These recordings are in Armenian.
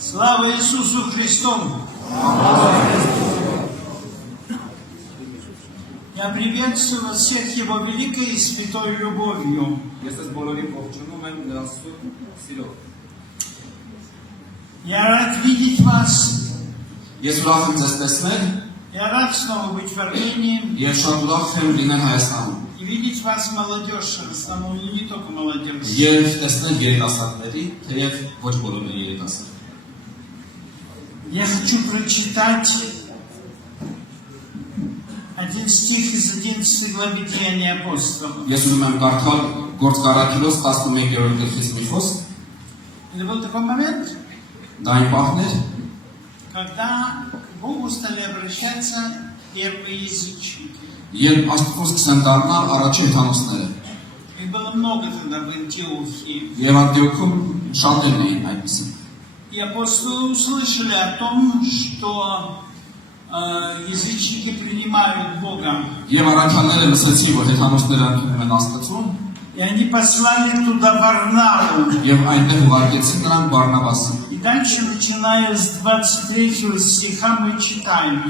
Слава Иисусу Христу! Я приветствую вас всех Его великой и святой любовью. Я рад видеть вас. Я рад снова быть в Армении. И видеть вас, молодежь, в основном, и не только молодежь. Я хочу прочитать один стих из 11 главы Деяний апостолов. Это был такой момент, когда к Богу стали обращаться первые язычники. Их было много тогда в Антиохии. И апостолы услышали о том, что язычники принимают Бога. И они послали туда Варнаву. И дальше, начиная с 23 стиха, мы читаем.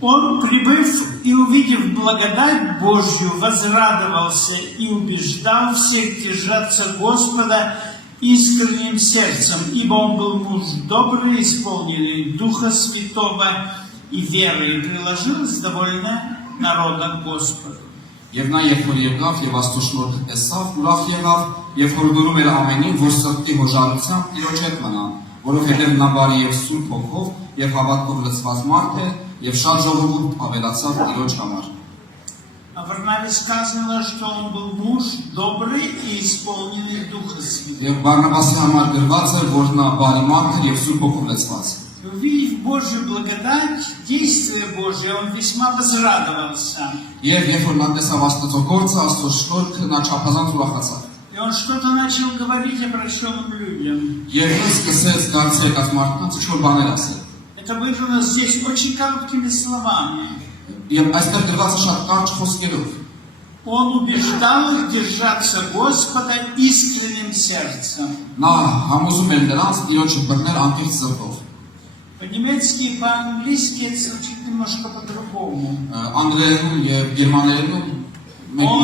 Он, прибыв и увидев благодать Божью, возрадовался и убеждал всех держаться Господа искренним сердцем, ибо он был муж добрый, исполненный Духа Святого и веры, и приложилось довольно народа к Господу. Եվ նա երբ որ եկավ եւ Աստուծո տեսավ, ուրախ եղավ եւ հորդորում էր ամենին, որ սրտի հոժարությամբ Տիրոջ հետ մնան, որովհետեւ նա բարի եւ սուրբ հոգով եւ հավատքով լցված մարդ է եւ շատ ժողովուրդ ավելացավ Տիրոջ համար։ О Варнаве сказано, что он был муж добрый и исполненный Духа Святого. Եվ Բարնաբասի համար գրված է, որ նա բարի մարդ է եւ սուրբ հոգով լցված։ Увидев Божью благодать, действие Божие, он весьма возрадовался. И он что-то начал говорить обращенным людям. Это выражено здесь очень короткими словами. Он убеждал их держаться Господа искренним сердцем. По-немецки и по-английски это звучит немножко по-другому. Он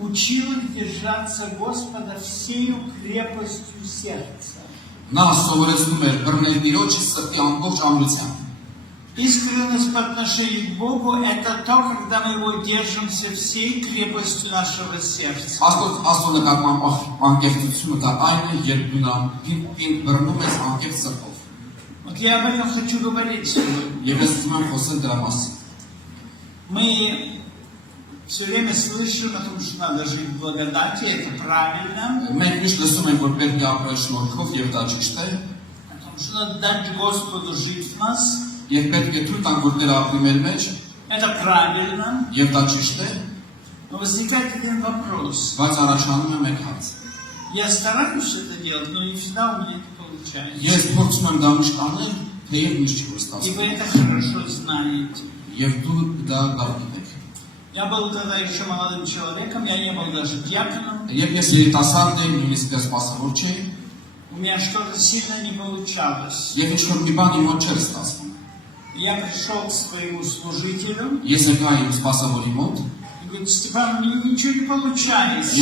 учил их держаться Господа всею крепостью сердца. Искренность по отношению к Богу – это то, когда мы его держимся всей крепостью нашего сердца. Вот я об этом хочу говорить сегодня. Мы все время слышим о том, что надо жить в благодати, это правильно. О том, что надо дать Господу жить в нас. Это правильно. Но возникает один вопрос. Я стараюсь это делать, но не всегда у меня это получается. И вы это хорошо знаете. Я был тогда еще молодым человеком, я не был даже диаконом. У меня что-то сильно не получалось. Я пришел к своему служителю. И говорит: Степан, мне ничего не получается.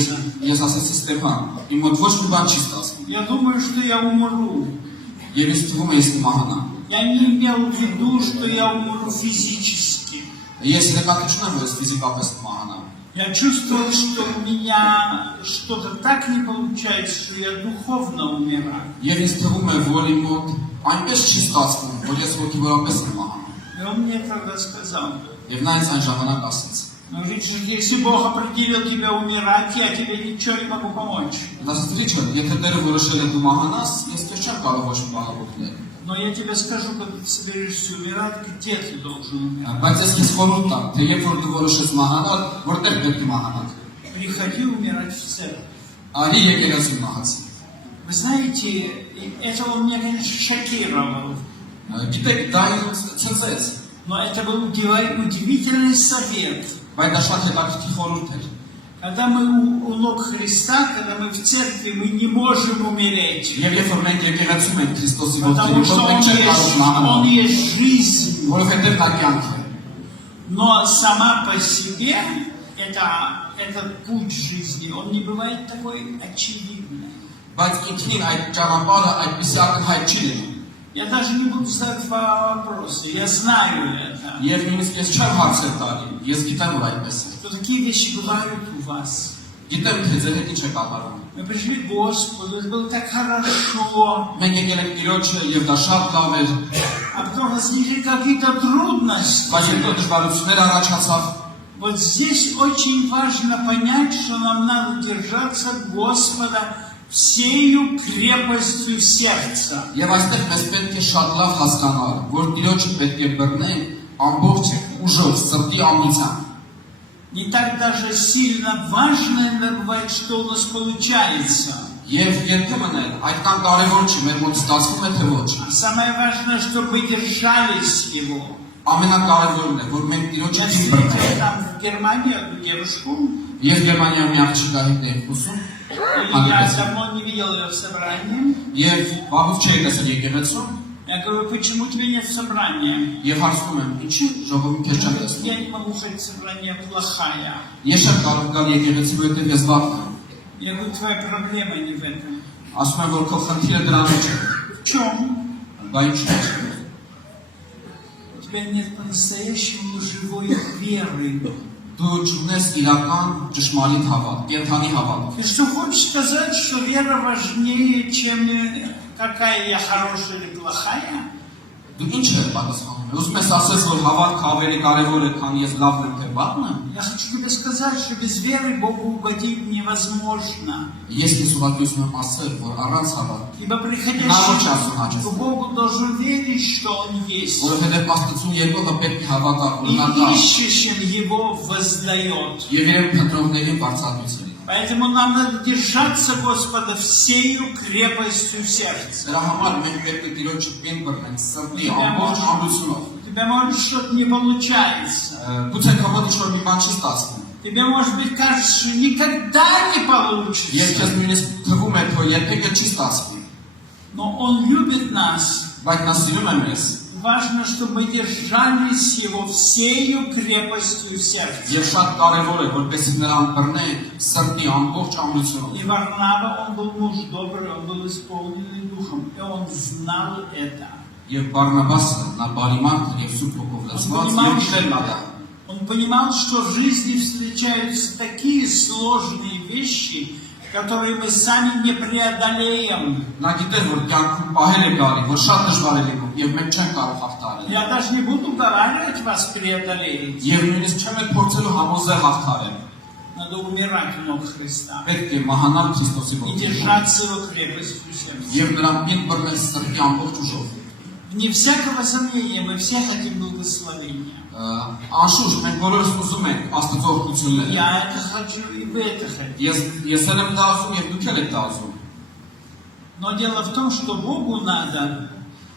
Я думаю, что я умру. Я не имел в виду, что я умру физически. Я чувствовал, что у меня что-то так не получается, что я духовно умираю. И он мне тогда сказал: но ведь если Бог определил тебя умирать, я тебе ничего не могу помочь. Но я тебе скажу, когда ты соберешься умирать, где ты должен умирать. Приходи умирать в церковь. Вы знаете, это он меня, конечно, шокировал. Но это был удивительный совет. Когда мы у ног Христа, когда мы в церкви, мы не можем умереть. Եվ երբ որ մենք եկեղեցում ենք Քրիստոսի Потому ոտքերի что վրա, մենք չենք կարող Он մահանալ, есть жизнь. որովհետև նա կյանք է։ Но сама по себе, этот путь жизни, он не бывает такой очевидный. Բայց ինքնին այդ ճանապարհը այդպիսի ակնհայտ չի լինում։ Я даже не буду задавать вопросы, я знаю это. Եվ նույնիսկ ես չեմ հարցեր տալի, ես գիտեմ որ այդպես է։ Что такие вещи бывают у вас. Գիտեմ թե ձեր հետ ինչ է կատարվում։ Мы пришли к Господу, это было так хорошо. Մենք եկել ենք Տիրոջը եւ դա շատ լավ էր, А потом возникли какие-то трудности. բայց հետո դժվարություններ առաջացավ։ Вот здесь очень важно понять, что нам надо держаться Господа всею крепостью сердца. Եվ այստեղ mēs պետք է շատ լավ հասկանալ, որ Տիրոջը պետք է բռնենք ամբողջ ուժով, սրտի ամրությամբ։ Не так даже сильно важно иногда бывает, что у нас получается. Եվ երբեմն էլ այդքան կարևոր չի, մեր մոտ ստացվում է թե ոչ։ Самое важное, чтобы мы держались Его. Ամենակարևորն է, որ մենք Տիրոջը Я դիպ встретил բռնենք։ там в Германии одну девушку, Ես Գերմանիայում մի աղջիկա հետ եմ խոսում, и я давно не видел ее в собрании. եւ բավուց չէի տեսել եկեղեցում, Я говорю, почему тебя нет в собрании? եւ հարցնում եմ, ինչի ժողովուրդ քեզ չեմ տեսնում։ Я не могу ходить в собрание, плохая. Ես չեմ կարող գալ եկեղեցի, որովհետեւ ես վախ եմ։ Я говорю, твоя проблема не в этом. Ասում եմ, որ քո խնդիրը դրանից չէ։ В чем? Բա ինչու՞ է։ У тебя нет по-настоящему живой веры. Դու չունես իրական ճշմարիտ հավատ, կենթանի հավատ։ Ты что, хочешь сказать, что вера важнее, чем какая я хорошая или плохая? Դու ինչ ես պատասխանում։ Ուզում ես ասես, որ հավատքը ավելի կարևոր է, քան ես լավն եմ թե վատն եմ։ Я хочу тебе сказать, что без веры Богу угодить невозможно. Ես քեզ ուղղակի ուզում եմ ասել, որ առանց հավատի, Ибо приходящий к Богу должен верить, что Он есть. որովհետև Աստծուն եկողը պետք է հավատա, որ И նա կա, ищущим Его воздает. եւ երբ փնտրողներին բարձրացուցի։ Поэтому нам надо держаться Господа всею крепостью сердца. Դրա համար մենք պետք է Տիրոջը պին բռնենք սրտի ամբողջ ամրությունով։ У тебя может что-то не получается. Գուցե քո մոտ ինչ-որ մի բան չի ստացվում։ Тебе, может быть, кажется, что никогда не Եվ получится. քեզ նույնիսկ թվում է, որ երբեք չի ստացվի։ Но Он любит нас. Բայց նա սիրում է մեզ։ Важно, чтобы мы держались Его всею крепостью сердца. Եվ շատ կարևոր է, որպեսզի նրան բռնենք սրտի ամբողջ ամրությունով։ И Варнава, он был муж добрый, он был исполненный духом, и он знал это. Եվ Բարնաբասը նա բարի մարդ էր եւ Սուրբ Հոգով լցված եւ գիտել նա դա։ Он понимал, что в жизни встречаются такие сложные вещи, которые мы сами не преодолеем. Նա գիտեր, որ կյանքում պահել է գալի, որ շատ դժվար է լինում եւ մենք չենք կարող հաղթարել։ Я даже не буду уговаривать вас преодолеть. Եվ նույնիսկ չեմ էլ փորձելու համոզել հաղթարել։ Надо умирать у ног Христа Պետք է մահանալ Քրիստոսի и ոտքերում держаться Его крепостью сердца. եւ նրան պին բռնել սրտի ամբողջ ուժով։ Вне всякого сомнения мы все хотим благословения. Անշուշտ մենք բոլորս ուզում ենք Աստծո օգնությունները։ Я это хочу, и вы это хотите. Ես էլ եմ դա ասում եւ դուք էլ եք դա ասում։ Но дело в том, что Богу надо,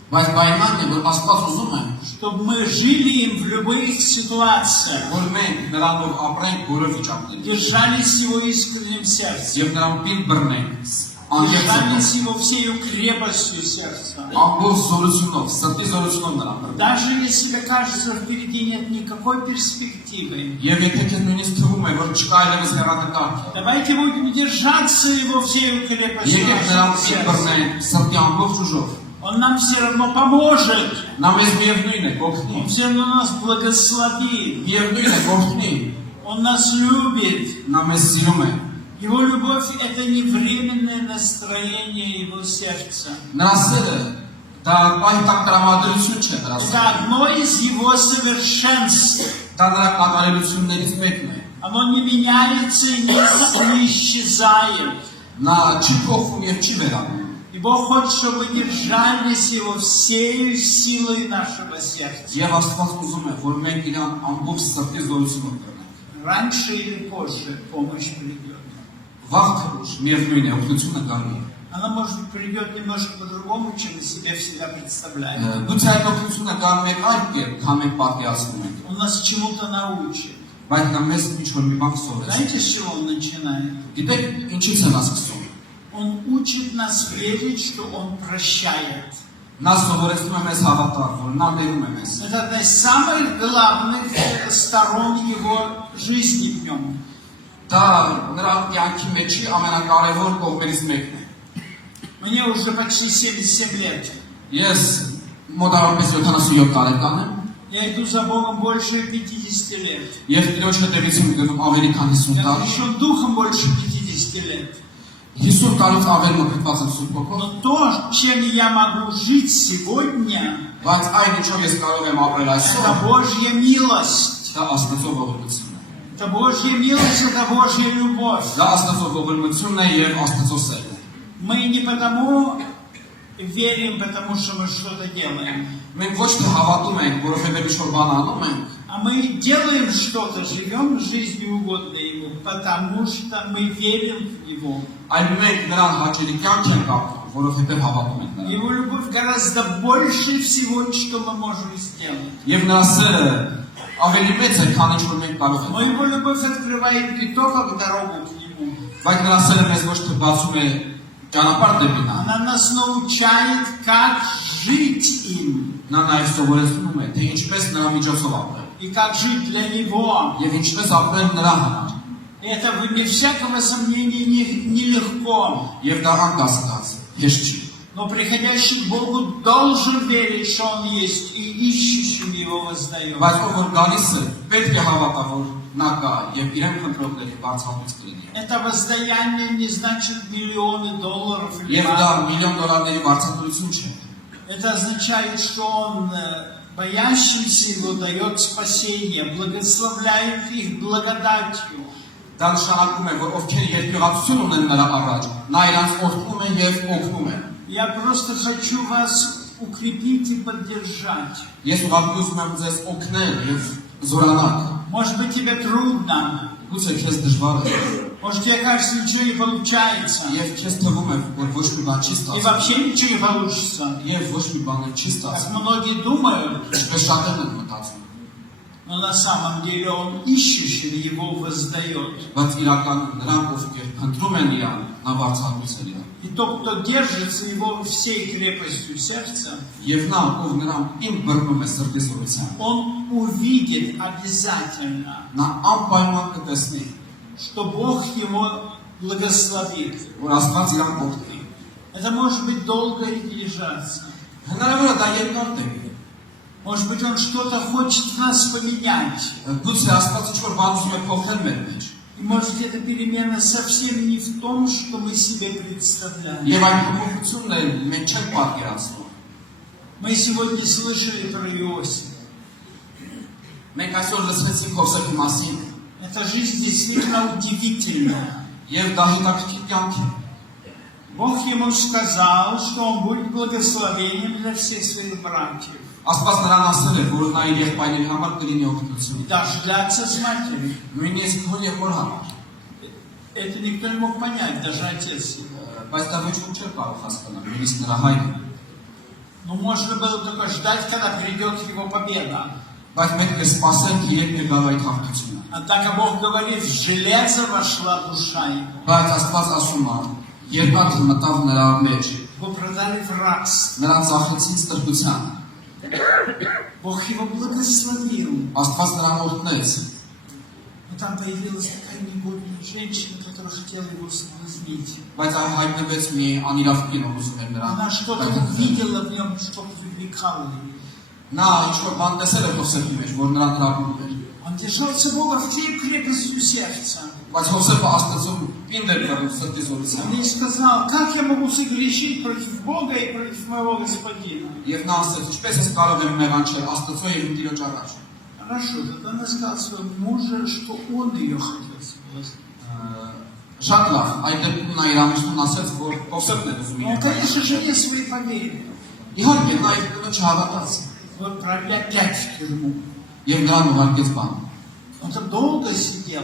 Բայց պայմանն է, որ Աստված ուզում է, чтобы мы жили им в любых ситуациях, որ մենք նրանով апրենք բոլոր վիճակներում держались Его искренним сердцем, եւ նրան պին բռնենք անկեղծ держались Его всею крепостью сердца. ամբողջ զորությունով, սրտի զորությունով նրան բռնենք։ Даже если тебе кажется, впереди нет никакой перспективы, Եվ եթե քեզ նույնիսկ թվում է, որ չկա այլևս հեռանկար, давайте будем держаться Его всею крепостью եկեք նրան պին сердца. բռնենք սրտի ամբողջ ուժով։ Он нам все равно поможет. Նա մեզ միևնույն է, կօգնի։ Он все равно нас благословит. Միևնույն է, կօգնի։ Он нас любит. Նա մեզ սիրում է։ Его любовь – это не временное настроение Его сердца. Նրա սերը դա պայթակ տրամադրություն չէ նրա Это սերը։ одно из Его совершенств. Դա նրա կատարելություններից մեկն է։ Оно не меняется и не исчезает. Նա չի փոխվում եւ չի վերանում։ И Бог хочет, чтобы мы держались Его всей силой нашего сердца. Եվ Աստված ուզում է, որ մենք իրան ամբողջ սրտի զորությունով բռնենք։ Раньше или позже помощь придет. Վաղ թե ուշ միևնույն է, օգնությունը գալու է։ Она, может быть, придет немножко по-другому, чем мы себе всегда представляем. Գուցե այդ օգնությունը գալու է այլ կերպ, քան մենք պատկերացնում ենք։ Он нас чему-то научит. Բայց նա մեզ ինչ-որ մի բան սովորեց։ Знаете, с чего он начинает? Գիտեք, ինչից են ասկսում։ Он учит нас верить, что он прощает. Նա սովորեցնում է մեզ հավատալ, որ նա ներում է մեզ։ Это одна из самых главных сторон его жизни в нем. Դա նրա կյանքի մեջի ամենակարևոր կողմերից մեկն է։ Мне уже почти 77 лет. Ես մոտավորապես 77 տարեկան եմ Я иду за Богом больше 50 лет. եւ Տիրոջ հետևություն գնում ավելի քան 50 Я տարի։ крещен Духом больше 50 лет. 50 տարուց ավել մտված եմ Սուրբ Հոգով, Но то, чем я могу жить сегодня, բայց այն ինչով ես կարող եմ ապրել это այսօր, Божья милость. դա Աստծո ողորմությունն է։ Это Божья милость, это Божья любовь. Դա Աստծո ողորմությունն է եւ Աստծո սերն է։ Мы не потому верим, потому что мы что-то делаем. Մենք ոչ թե հավատում ենք, որովհետեւ ինչ-որ բան անում ենք, А мы делаем что-то, живем жизнью угодной Ему, потому что мы верим в Него. այլ մենք նրան հաճելի կյանք ենք ապրում, որովհետեւ հավատում ենք նրան։ Его любовь гораздо больше всего, что мы можем сделать. Եվ նրա սերը ավելի մեծ է, քան ինչ որ մենք կարող Но ենք։ Его любовь открывает не только дорогу к Нему. Բայց նրա սերը մեզ ոչ թե բացում է ճանապարհ դեպի նա։ Она нас научает, как жить им Նա նաև սովորեցնում է, թե ինչպես նրա միջոցով ապրել и как жить для Него. եւ ինչպես ապրել նրա համար։ Это без всякого сомнения нелегко. Եվ դա անկասկած հեշտ չի։ Но приходящий к Богу должен верить, что Он есть, и ищущим Его воздаем. Բայց ով որ գալիս է, պետք է հավատա, որ նա կա եւ իրեն խնդրողների բարձրացած կլինի։ Это воздаяние не значит миллионы долларов или Եվ դա марок. միլիոն դոլարների բարձրացություն չէ։ Это означает, что Он боящимся Его дает спасение, благословляет их благодатью. Դա նշանակում է, որ ովքեր երկյուղացություն ունեն նրա առաջ, նա իրանց օրհնում է եւ օգնում է։ Я просто хочу вас укрепить и поддержать. Ես ուղղակի ուզում եմ ձեզ օգնել եւ զորանալ։ Может быть, тебе трудно, Գուցե քեզ դժվար է может, тебе кажется, ничего не получается, եւ քեզ թվում է, որ ոչ մի բան չի и ստացվում вообще ничего не получится. եւ ոչ մի բան էլ չի Как ստացվում։ многие думают, Ինչպես շատերն են մտածում։ но на самом деле Он ищущим Его воздает. Բայց իրականում նրանք ովքեր փնտրում են իրան, նա բարձրացնում է իրան։ И тот, кто держится Его всей крепостью сердца, Եվ նա, ով նրան իմ բռնում է սրտի զորությամբ, он увидит обязательно, նա անպայման կտեսնի, что Бог его благословит. որ Աստված իրան կօգնի։ Это может быть долго держаться. Հնարավոր է դա երկար տևի։ Может быть, Он что-то хочет в нас поменять. Գուցե Աստված ինչ-որ բան ուզում է փոխել մեր մեջ։ И может эта перемена совсем не в том, что мы себе представляем. Եվ այդ փոփոխությունն էլ մենք չենք պատկերացնում։ Мы сегодня слышали про Иосифа. Մենք այսօր լսեցինք Հովսեփի մասին, Эта жизнь действительно удивительная. եւ դա հետաքրքիր կյանք է։ Бог ему сказал, что он будет благословением для всех своих братьев. Աստված նրան ասել է, որ նա իր եղբայրների համար կլինի օգնություն։ Даже для отца с матерью. Նույնիսկ հոր եղբոր համար։ Это никто не мог понять, даже отец его. Բայց դա ոչ ոք չէր կարող հասկանալ, նույնիսկ նրա հայրը։ Но можно было только ждать, когда придет его победа. Բայց մենք կսպասենք երբ կգա այդ հաղթությունը։ Однако Бог говорит, в железо вошла душа его. Բայց Աստված ասում է, երկաթը մտավ նրա մեջ, Его продали в рабство. նրան ծախեցին ստրկության։ Бог его благословил. Աստված նրան օրհնեց։ Но там появилась такая негодная женщина, которая хотела его соблазнить. Բայց այ հայտնվեց մի անիրավ կին, ով ուզում էր նրան։ Она что-то увидела в нем, что привлекало ее. Նա ինչ-որ բան տեսել է Հովսեփի մեջ, որ նրան հրավիրում էր։ Он держался Бога всей крепостью сердца. Բայց Հովսեփը Աստծո պինդ էր կրում սրտի Он զորությամբ։ ей сказал, как я могу согрешить против Бога и против моего господина? Եվ նա ասեց, ինչպես ես կարող եմ մեղանչել Աստծո եւ իմ Տիրոջ առաջ։ Хорошо, тогда она сказала своему мужу, что он ее хотел соблазнить. Շատ լավ, այդ դեպքում նա իր ամուսնուն ասեց, որ Հովսեփն է ուզում Он, իրեն։ конечно, жене своей поверил. Իհարկե նա իր կնոջ հավատաց Вот отправили опять в тюрьму. եւ նրան ուղարկեց բան։ Он там долго сидел.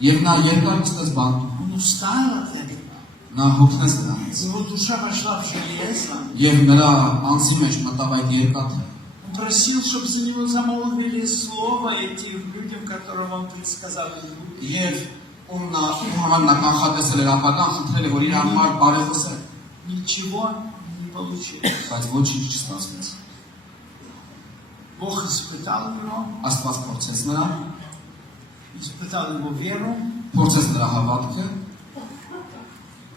Եվ նա երկար նստեց բանտում։ Он устал от этого. Նա հոգնեց նրանից։ Его душа вошла в железо. Եվ նրա անձի մեջ մտավ այդ երկաթը։ Он просил, чтобы за него замолвили слово этим людям, которым он предсказал. Եվ ում նա համար նա կանխատեսել էր ապագան, խնդրել է, որ իր համար բարեխոսել, Ничего не получилось. բայց ոչինչ չստացվեց։ Бог испытал его, Աստված փորձեց նրան, испытал его веру, փորձեց նրա հավատքը,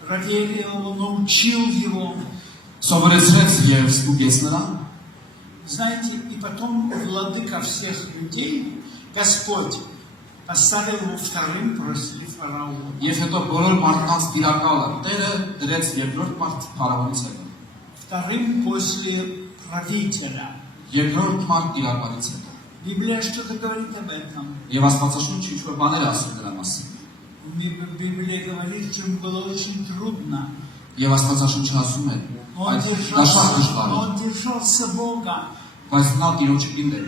проверил его, научил его. սովորեցրեց եւ ստուգեց նրան, Знаете, и потом владыка всех людей, Господь, поставил его вторым после фараона. եւ հետո բոլոր մարդկանց տիրակալը Տերը դրեց երկրորդ մարդ փարավոնից հետո, Вторым после правителя. երկրորդ մարդ տիրակալից հետո։ Библия что-то говорит об этом. Եվ Աստվածաշունչը ինչ-որ բաներ է ասում դրա մասին։ Библия говорит, что ему было очень трудно. Եվ Աստվածաշունչը ասում է, Но он դա շատ դժվար է, держался Бога. բայց նա Տիրոջը գինդեր։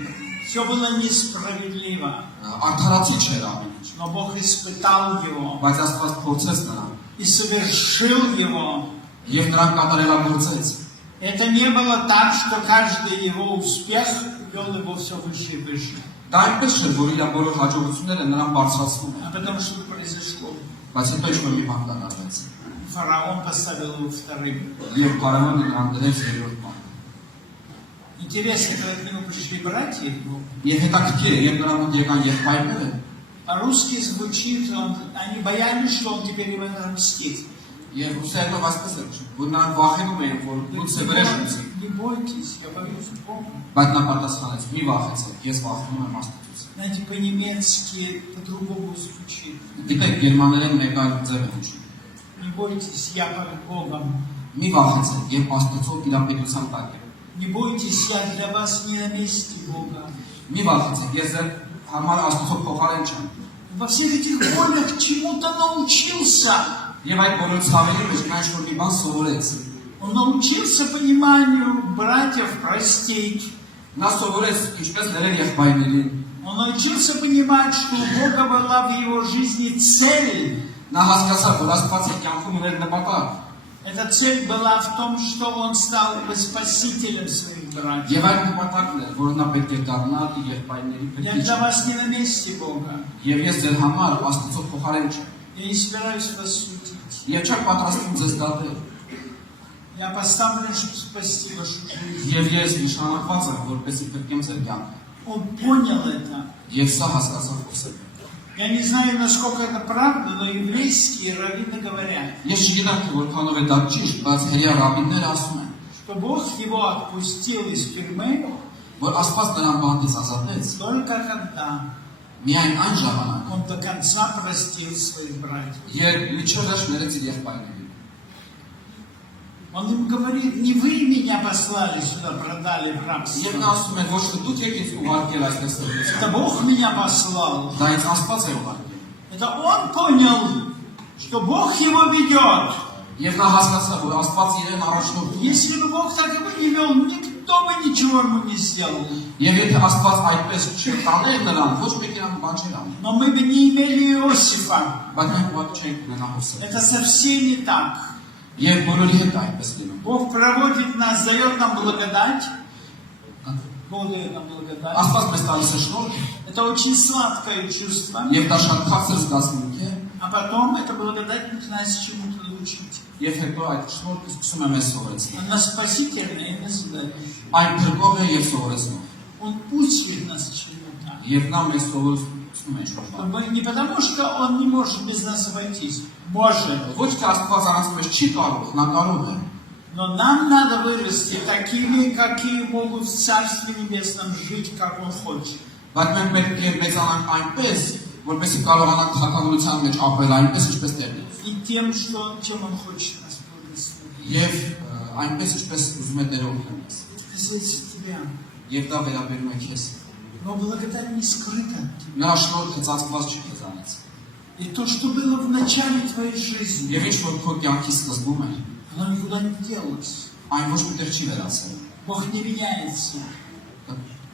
Все было несправедливо. Արդարացի չէր ամեն ինչ, Но Бог испытал его բայց Աստված փորձեց նրան и совершил его. եւ նրան կատարելագործեց։ Это не было так, что каждый его успех вел его все выше и выше. Դա այնպես չէր, որ իր բոլոր հաջողությունները նրան բարձրացնում են, А потому что произошло. բայց հետո ինչ-որ մի բան կատարվեց։ Фараон поставил его вторым. Եվ Փարավոնը նրան դրեց երրորդ մարդ։ Интересно, когда к нему пришли братья его, Եվ հետաքրքիր է, երբ նրան մոտ եկան եղբայրները, по-русски звучит, они боялись, что он теперь им отомстит. եւ ուսերով ասպես է, որ նրանք վախենում էին, որ գուցե վրեժ Не бойтесь, я боюсь Бога. բայց նա պատասխանեց՝ մի վախեցեք, ես վախենում եմ Աստծուց։ Знаете, по-немецки по-другому звучит. Գիտեք, գերմաներեն մեկ այլ ձև է հնչում։ Не бойтесь, я под Богом. Մի վախեցեք, եւ Աստծո իրապետության տակ եմ։ Не бойтесь, я для вас не на месте Бога. Մի վախեցեք, ես ձեր համար Աստծո փոխարեն չեմ։ Во всех этих болях чему-то научился. Եվ այդ բոլոր ցավերի մեջ նա ինչ-որ մի бан սովորեց։ Он научился пониманию братьев простить. Նա սովորեց ինչպես ներել եղբայրներին։ Он научился понимать, что у Бога была в его жизни цель. Նա հասկացավ, որ Աստված իր կյանքում ուներ նպատակ։ Эта цель была в том, что он стал бы спасителем своих братьев. Եվ այդ նպատակն է, որ նա պետք է дառնա իր եղբայրների Я для պետք։ вас не на месте Бога. Եվ ես ձեր համար Աստծո փոխարեն չեմ։ Я не собираюсь вас судить. Եվ չեմ պատրաստվում ձեզ դատել։ Я поставлен, чтобы спасти вашу жизнь. Եվ ես նշանակված եմ, որպեսզի փրկեմ ձեր կյանքը։ Он понял это. Եվ սա հասկացավ ուսը։ Я не знаю, насколько это правда, но еврейские раввины говорят, Ես չգիտեմ, թե որքանով է դա ճիշտ, բայց հերյա ռաբինները ասում են, что Бог его отпустил из тюрьмы որ Աստված նրան բանտից ազատեց только когда միայն այն ժամանակ, он до конца простил своих братьев. երբ միջովերջ ներեց իր եղբայրներին։ Он им говорит, не вы меня послали сюда, продали в Եվ рабство. նա ասում է, ոչ թե դուք եք ինձ ուղարկել այստեղ սրբություն, Это Бог меня послал. դա ինձ Աստված է ուղարկել։ Это он понял, что Бог его ведет. Եվ նա հասկացավ, որ Աստված իրեն առաջնորդում է։ Если бы Бог так его не вел, никто бы ничего ему не сделал. Եվ եթե Աստված այդպես չտաներ նրան, ոչ մեկ իրան բան չէր անի։ Но мы бы не имели Иосифа. Բայց մենք ուղղակի չենք ունենա Հովսեփ։ Это совсем не так. Եվ բոլորի հետ այդպես լինում։ Бог проводит нас, дает нам благодать. Бог дает нам благодать. Աստված մեզ տալիս է շնորհ, Это очень сладкое чувство. եւ դա շատ բարձր զգացմունք է, А потом эта благодать начинает с чему-то научить. եւ հետո այդ շնորհը սկսում է մեզ սովորեցնել։ Она спасительная и назидающая. Այն փրկող է եւ սովորեցնող։ Он учит нас чему-то. Եվ նա մեզ սովորեցնում է ինչ-որ բան։ Не потому, что он не может без нас обойтись. Может. Ոչ թե Աստված առանց մեզ չի կարող, նա կարող է, Но нам надо вырасти такими, какие могут в Царстве Небесном жить, как он хочет. բայց մենք պետք է մեծանանք այնպես, որպեսզի կարողանանք թակավորության մեջ ապրել այնպես, ինչպես Տերն։ И тем, чем он хочет нас благословить. Եվ այնպես, ինչպես ուզում է Տերը օգնել մեզ։ Касается тебя. Եվ դա վերաբերում է քեզ։ Но благодать не скрыта. Նրա շնորհքը ծածկված չի քեզանից։ И то, что было в начале твоей жизни, Եվ ինչ որ քո կյանքի սկզբում է, оно никуда не делось. այն ոչ մի տեղ չի վերացել։ Бог не меняется.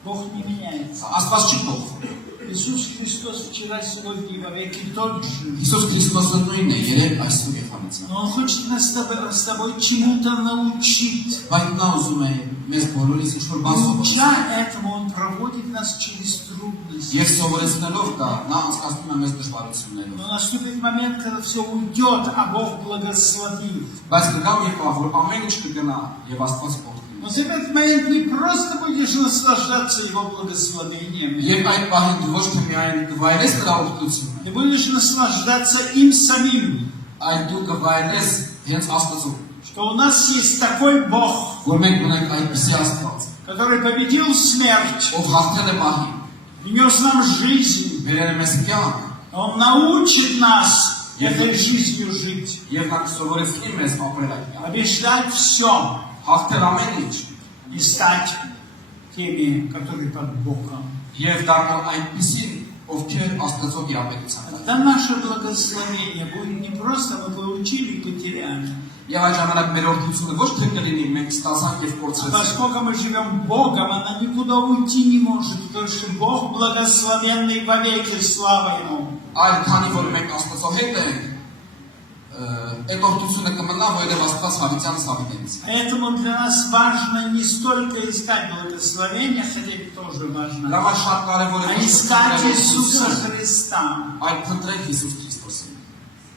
Бог не меняется. Աստված չի փոխվում։ Иисус Христос вчера, сегодня и во веки тот же. Հիսուս Քրիստոսը նույնն է, երեք այսօր եւ հանցան։ Но Он хочет нас с тобой чему-то научить. Բայց նա ուզում է մեզ բոլորիս ինչ-որ բան սովորել։ Уча этому, Он проводит нас через трудности. Եվ սովորեցնելով դա, նա անցկացնում է մեզ дժվարություններով։ Но наступит момент, когда все уйдет, а Бог благословит. Բայց կգա մի պահ, որ ամեն ինչ կգնա եւ Աստված կօգնի։ Но в этот момент не просто будешь наслаждаться Его благословением. Եվ այդ պահին դու ոչ թե միայն կվայելես նրա օգնությունը, Ты будешь наслаждаться им самим. այլ дու կվայելես հենց Աստծո, Что у нас есть такой Бог, որ մենք ունենք այդպիսի Աստված, который победил смерть, ով հաղթել է մահին, принес нам жизнь. բերել է մեզ կյանք, Он научит нас этой жизнью жить, եւ նա կսովորեցնի մեզ ապրել այդ կյանքը, побеждать все հաղթել ամեն ինչ, и стать теми, которые под Богом. եւ դառնալ այնպիսին, ովքեր Աստծո դիապետության են։ Тогда наше благословение будет не просто мы получили и потеряли. Եվ այդ ժամանակ մեր օրդությունը ոչ թե կլինի մենք ստացանք եւ А կորցրեցինք, поскольку мы живем Богом, она никуда уйти не может, потому что Бог благословенный вовеки, слава Ему. այլ քանի որ մենք Աստծո հետ ենք, այդ օրդությունը կմնա, որովհետեւ Աստված հավիտյան հավիտենից։ Поэтому для нас важно не столько искать благословения, хотя это тоже важно, Լավ շատ կարևոր է а искать Иисуса Христа. այլ փնտրեք Հիսուս Քրիստոսին,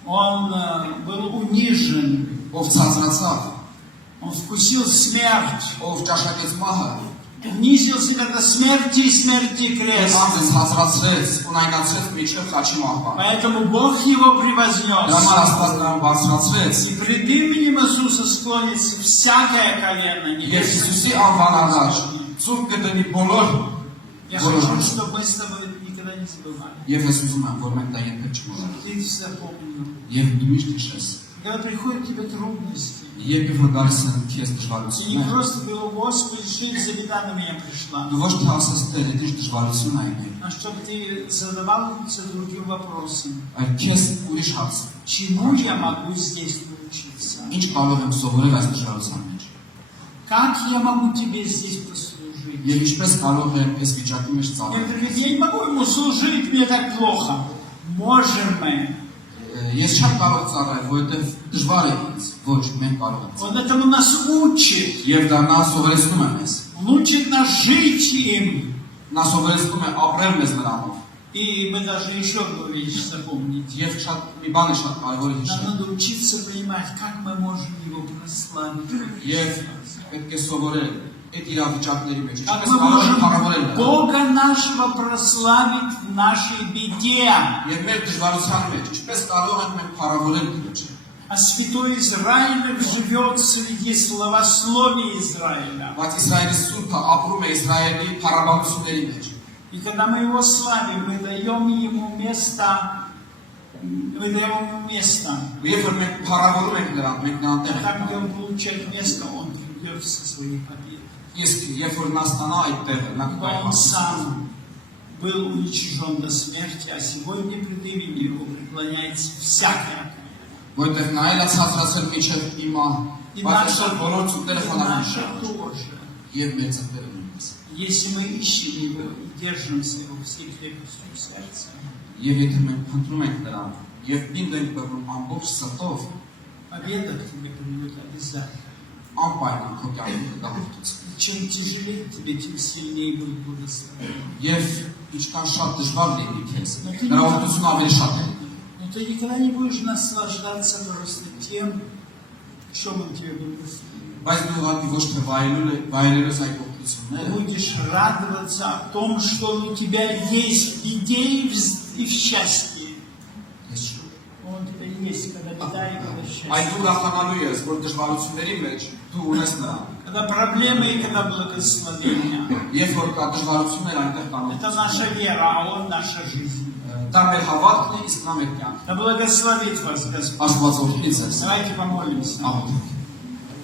Он был унижен, ով ցածրացավ, Он вкусил смерть, ով ճաշակեց մահը, унизил себя до смерти и смерти крест. անձը ցածրացրեց, ունայնացրեց միջև խաչի մահվան։ Поэтому Бог его Դրա превознес. համար Աստված նրան բարձրացրեց, И пред именем Иисуса склонится всякое колено եւ небесное. Հիսուսի անվան առաջ ցուրտ կդնի բոլոր Я хочу, чтобы мы с тобой это никогда не забывали. եւ ես ուզում եմ, որ մենք դա երբեք չմոռանանք։ Ты запомнил. Եվ դու միշտ հիշես, Когда приходят к тебе трудности, երբ որ գալիս են քեզ ты не դժվարությունները, просто говорил, Господи, жизнь за беда на меня пришла. դու ոչ թե ասես թե դու դժվարություն այնի, А чтобы ты задавался другим вопросом. այլ քեզ ուրիշ հարց, Чему я могу здесь научиться? ինչ կարող եմ սովորել այս դժվարության մեջ։ Как я могу тебе здесь послужить? Եվ ինչպես կարող եմ այս վիճակի մեջ ծառայել։ Некоторые говорят, я не могу ему служить, мне так плохо. Можем мы. Ես չեմ կարող ծառայել, որովհետև դժվար է ինձ, ոչ, մենք կարող ենք։ Он этому нас учит. Եվ դա նա սովորեցնում է մեզ։ Он учит нас жить им. Նա սովորեցնում է ապրել մեզ նրանով։ И мы должны еще одну вещь запомнить. Եվ շատ մի բան է շատ կարևոր է Нам հիշել։ надо учиться понимать, как мы можем его прославить. Եվ պետք է սովորել այդ իրավիճակների մեջ, Как ինչպես мы կարող ենք можем փառավորել նրան։ Бога нашего прославить в нашей беде. Եվ մեր դժվարության մեջ, ինչպես կարող ենք մենք փառավորել Տիրոջը։ А святой Израиль живет среди словословия Израиля. Բայց Իսրայելի սուրբը ապրում է Իսրայելի փառաբանությունների մեջ։ И когда мы его славим, мы даем ему место. Мы даем ему место. Եվ որ մենք փառավորում ենք նրան, մենք նրան տեղ Там, где ենք։ он получает место, он придет со своей победой. Իսկ երբ որ նա ստանա այդ տեղը, նա Ибо կգա он այդպես։ сам был уничижен до смерти, а сегодня пред именем его преклоняется всякое. Որտեղ նա էլ ցածրացել միջև հիմա, И բայց наша, այսօր բոլոր ծուտերը и խոնարհ наша են։ тоже. Եվ մեր ծուտերը նույնպես։ Если мы ищем его и держимся его всей крепостью сердца, Եվ եթե մենք փնտրում ենք նրան, եւ պինդ ենք բռնում ամբողջ սրտով, победа к тебе придет обязательно. անպայման քո կյանքում կգա հաղթություն։ Чем тяжелее тебе, тем сильнее будет благословение. Եվ ինչքան շատ դժվար լինի քեզ, նրա հաղթությունը ավելի շատ է։ Но ты никогда не будешь наслаждаться просто тем, что он тебе благословит. Բայց դու ուղղակի ոչ թե վայելելուց այդ օգնությունները, Будешь радоваться о том, что он у тебя есть в беде и в счастье. ես շուտ։ Он у тебя есть, когда беда и когда Այդ счастье. դու ուրախանալու ես, որ դժվարությունների մեջ դու ունես նրան։ Когда проблемы и когда благословение. Երբ որ կա դժվարություններ այնտեղ կան։ Это наша вера, а он наша жизнь. Դա մեր հավատքն է, իսկ նա մեր կյանքը։ Да благословит вас Господь. Աստված օրհնի ձեզ։ Давайте помолимся. Ամեն։